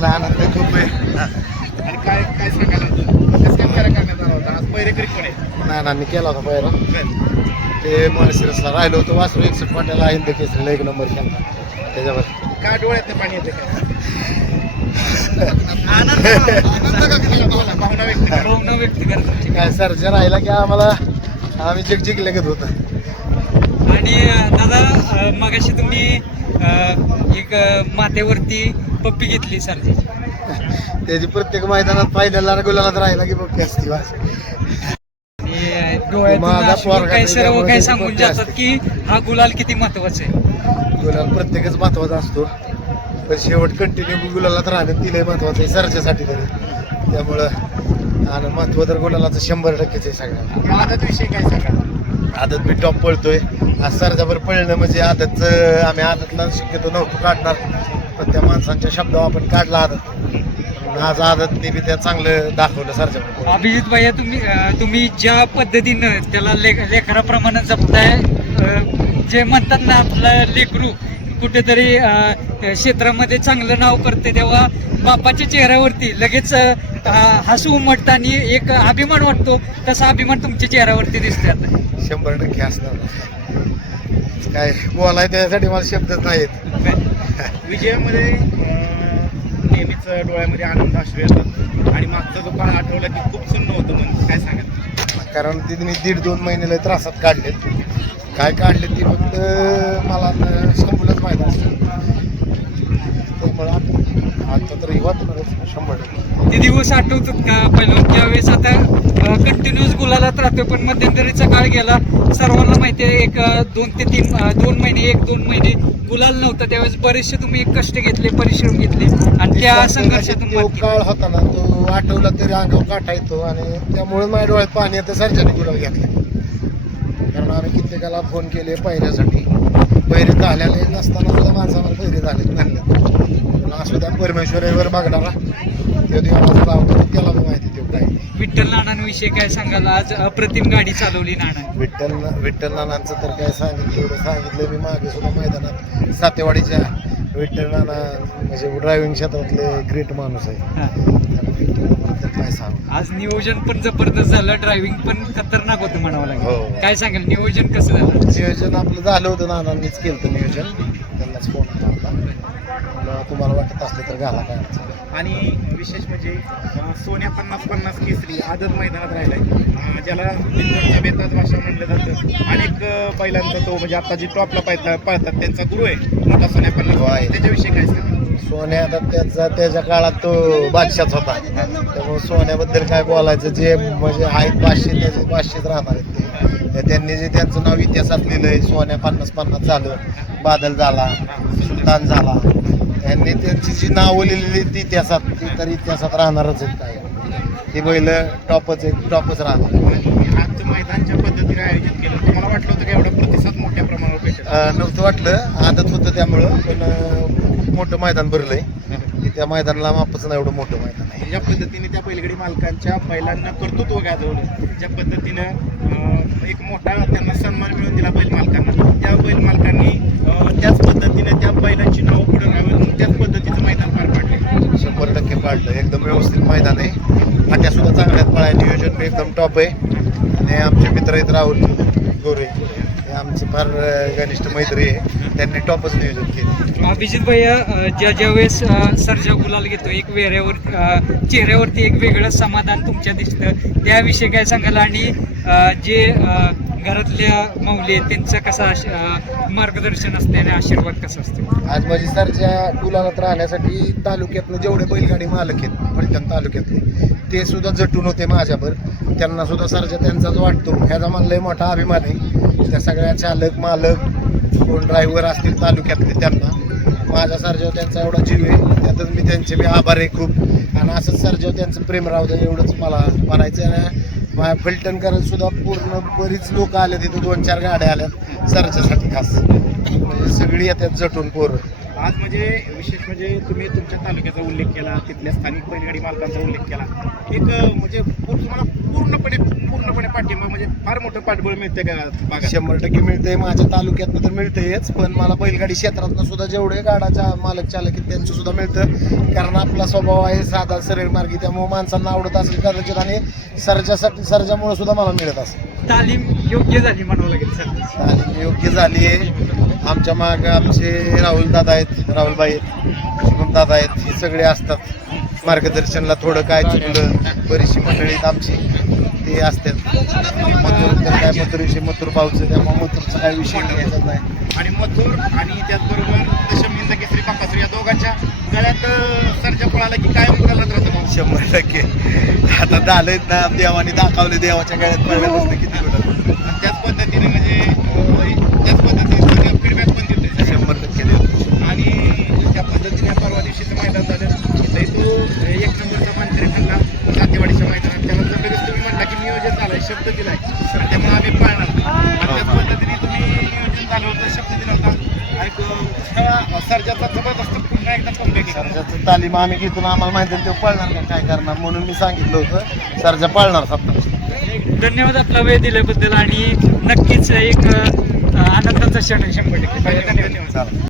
चांगला आनंद खूप आहे. आणि काय काय अजून कसं काय करण्यात आला होता? आज पहिरे पण आहे? नानांनी केला होता पहिला. ते माळशिरसला राहिलो होतो वासरू एकसठ पाट्याला हिंद केसरीला एक नंबर केला. त्याच्यावर. का डोळ्यात पाणी येते काय. काय सरच्या राहिला की आम्हाला आम्ही जिग जिग लगत होतं. आणि दादा मगाशी तुम्ही एक माथ्यावरती पप्पी घेतली सरची त्याची प्रत्येक मैदानात फायनलला गुलालात राहिला की बघ असती वास डोळ्यातून काय सर्व काय त्याची सांगून पप्पी जातात असते. की हा गुलाल किती महत्त्वाचा आहे. गुलाल प्रत्येकच महत्त्वाचा असतो. पण शेवट कंटिन्यू गुलालात राहणं तिलाही महत्वाचं आहे सरच्यासाठी तरी. त्यामुळं आणि महत्त्व तर गुलालाचं शंभर टक्केच आहे सगळ्यांना. आदत विषयी काय सांगाल? आदत मी टॉप पळतोय. आज सरजाभर पळणं म्हणजे आदतचं आम्ही आदतला शक्यतो नव्हतो काढणार. पण त्या माणसांच्या शब्दावर आपण काढला आदत. आज आदतने बी त्या चांगलं दाखवलं सरजाभर अभिजित भैया तुम्ही तुम्ही ज्या पद्धतीनं त्याला लेख लेकराप्रमाणे जपताय जे म्हणतात ना आपलं लेकरू कुठेतरी क्षेत्रामध्ये चांगलं नाव करते तेव्हा बापाच्या चेहऱ्यावरती लगेच हसू उमटतं आणि एक अभिमान वाटतो तसा अभिमान तुमच्या चेहऱ्यावरती दिसतोय आता. शंभर टक्के असणार. काय बोलाय त्यासाठी मला शब्दच नाहीत. विजयामध्ये नेहमीच डोळ्यामध्ये आनंद अश्रू येतात आणि मागचा जो काळ आठवला की खूप सुन्न होतं म्हणून काय सांगाल? कारण तिने दीड दोन महिने लय त्रासात काढले काय काढले ती फक्त मला शंभूलाच माहीत असतं आता आता तर वाटणारच शंभर टक्के. ते दिवस आठवतात का? पहिलं त्यावेळेस आता कंटिन्युअस गुलालात राहतोय पण मध्यंतरीचा काळ गेला. सर्वांना माहिती आहे एक अं, दोन ते तीन अं, दोन महिने एक दोन महिने गुलाल नव्हता. त्यावेळेस बरेचसे तुम्ही कष्ट घेतले परिश्रम घेतले. आणि त्या संघर्षातून तो मात केली. काळ होता ना तो आठवला तरी अंगावर काटा येतो आणि त्यामुळे माझ्या डोळ्यात पाणी येतं सर्जाने गुलाल घेतले. कारण आम्ही कित्येकाला फोन केले पहिऱ्यासाठी पहिरे झालेले नसताना सुद्धा माणसाला पहिरे झाले म्हणले. पण असू द्या परमेश्वरावर तो लावतो त्याला माहिती तो काय. विठ्ठल नानांविषयी काय सांगाल? आज अप्रतिम गाडी चालवली नाना. विठ्ठल विठ्ठल नानांचं तर काय सांगितलं एवढं सांगितलं मी मागे सुद्धा मैदानात. सातेवाडीच्या विठ्ठल नाना म्हणजे ड्रायव्हिंग क्षेत्रातले ग्रेट माणूस आहे. हा. काय सांगू. आज नियोजन पण जबरदस्त झालं ड्रायव्हिंग पण खतरनाक होतं म्हणावं हो. लागेल काय सांगाल? नियोजन कसं झालं? नियोजन आपलं झालं होतं नानांनीच केलं होतं नियोजन. त्यांनाच फोन म्हणलं, तुम्हाला वाटत असलं तर घाला काय अडचण नाही. आणि विशेष म्हणजे अं, सोन्या पन्नास पन्नास केसरी आदत मैदानात राहिलाय. अं, ज्याला इंदोरचा बेताज भाषा म्हटलं जातं. अनेक अं, बैलांचा तो म्हणजे आता जे टॉपला पाहता पळतात त्यांचा गुरु आहे मोठा सोन्या पन्नास. आहे. त्याच्याविषयी काय सांगाल? सोन्या आता त्याचा त्याच्या काळात तो बादशाच होता. त्यामुळे सोन्याबद्दल काय बोलायचं जे म्हणजे आहेत पाचशे त्याचे पाचशेच राहणार आहेत ते. त्यांनी जे त्यांचं नाव इतिहासात लिहिलंय सोन्या पन्नास पन्नास झालं बादल झाला सुलतान झाला. त्यांनी त्यांची जी नावं लिहिलेली ती इतिहासात ती तर इतिहासात राहणारच आहेत काय. ती बैल टॉपच आहेत टॉपच राहणार. आजचं मैदानच्या पद्धतीने आयोजित केलं. तुम्हाला वाटलं होतं की एवढा प्रतिसाद मोठ्या प्रमाणावर नव्हतं वाटलं. आदत होतं त्यामुळं पण खूप मोठं मैदान भरलंय. की त्या मैदानाला मापच नाही एवढं मोठं मैदान आहे. ज्या पद्धतीने त्या बैलगाडी मालकांच्या बैलांना कर्तृत्व गाजवलं ज्या पद्धतीनं अं, एक मोठा त्यांना सन्मान मिळून दिला बैल मालकांना त्या बैल मालकांनी अं, त्याच पद्धतीने त्या बैलांची नावं पुढे राहावी म्हणून त्याच पद्धतीचं मैदान पार पाडले. शंभर टक्के पाडलं. एकदम व्यवस्थित मैदान आहे. फाट्या सुद्धा चांगल्यात पळाय नियोजन एकदम टॉप आहे. आणि आमचे मित्र आहेत राहुल गोरे. हे आमचे फार घनिष्ठ मैत्री आहे. त्यांनी टॉपच नियोजन केलं. अभिजित भैया ज्या ज्या वेळेस सर्जा गुलाल घेतो एक वेऱ्यावर चेहऱ्यावरती एक वेगळं समाधान तुमच्या दिसतं. त्याविषयी काय सांगाल? आणि जे घरातल्या माऊली आहेत त्यांचं कसं आश- अं, मार्गदर्शन असते आणि आशीर्वाद कसा असतो आज माझी सरच्या गुलालात राहण्यासाठी तालुक्यातनं जेवढे बैलगाडी मालक आहेत फलटण तालुक्यातले ते सुद्धा जटून होते माझ्यावर. त्यांना सुद्धा सरच्या त्यांचा जो वाटतो. ह्याचा मला लय मोठा अभिमान आहे. त्या सगळ्या चालक मालक कोण ड्रायव्हर असतील तालुक्यातले त्यांना. माझ्या सरजेव त्यांचा एवढा जीव आहे. त्यातच मी त्यांचे बी आभार आहे खूप. आणि असंच सरजेव त्यांचं प्रेम राहू दे एवढंच मला म्हणायचं आहे. माझ्या फलटण करत सुद्धा पूर्ण बरीच लोक आले तिथं. दोन चार गाड्या आल्या सरच्यासाठी खास. म्हणजे सगळी येतात जटून पोरं. आज म्हणजे विशेष म्हणजे तुम्ही तुमच्या तालुक्याचा उल्लेख केला तिथल्या स्थानिक बैलगाडी मालकांचा उल्लेख केला. एक म्हणजे तुम्हाला पूर्णपणे पूर्णपणे पाठिंबा म्हणजे फार मोठं पाठबळ मिळतं का शंभर टक्के मिळते माझ्या तालुक्यातनं तर मिळतेच पण मला बैलगाडी क्षेत्रातनं सुद्धा जेवढे गाडाच्या मालक चालक आहेत त्यांचं सुद्धा मिळतं. कारण आपला स्वभाव आहे साधा सरळ मार्गी. त्यामुळे माणसांना आवडत असेल कदाचित आणि सर्जासाठी सर्जामुळे सुद्धा मला मिळत असेल. तालीम योग्य झाली म्हणावं लागेल सर. तालीम योग्य झाली आहे. आमच्या माग आमचे राहुल दादा आहेत राहुलबाई आहेत शुभम दादा आहेत हे सगळे असतात. मार्गदर्शनला थोडं काय चुकलं बरीचशी मंडळी आहेत आमची ते असतात. मथुर काय मथुर विषय मथुर भाऊचं त्यामुळे मथुरचा काय विषय घ्यायचा नाही. आणि मथुर आणि त्याचबरोबर दशमिंद केसरी काकासुर या दोघांच्या गळ्यात सर्जा पळाला की राहतो भाऊ. शंभर टक्के. आता झालंय ना देवाने दाखवले देवाच्या गळ्यात पडल्यापासून किती त्याच पद्धतीने म्हणजे अं, त्याच पद्धतीने फीडबॅक पण देतोय शंभर टक्के देव. आणि त्या पद्धतीने परवा दिवशीचं मैदान झालं तिथेही तो एक नंबरचा मानकरी ठरला जातेवाडीच्या मैदानात त्याला जर लगेच तुम्ही म्हणला की नियोजन झालंय शब्द दिलाय. त्यामुळे आम्ही पाळणार आणि त्याच पद्धतीने तुम्ही नियोजन झालं होतं शब्द दिला होता. आणि तो सर्जाचा जबरदस्त पुन्हा एकदा कमबॅक सर्जाचं तालीम आम्ही आम्हाला माहिती आहे तो पळणार का काय करणार म्हणून मी सांगितलं होतं. सर्जा पळणार सप्ताह धन्यवाद आपला वेळ दिल्याबद्दल आणि नक्कीच एक आनंदाचा क्षण शंभर टक्के. धन्यवाद.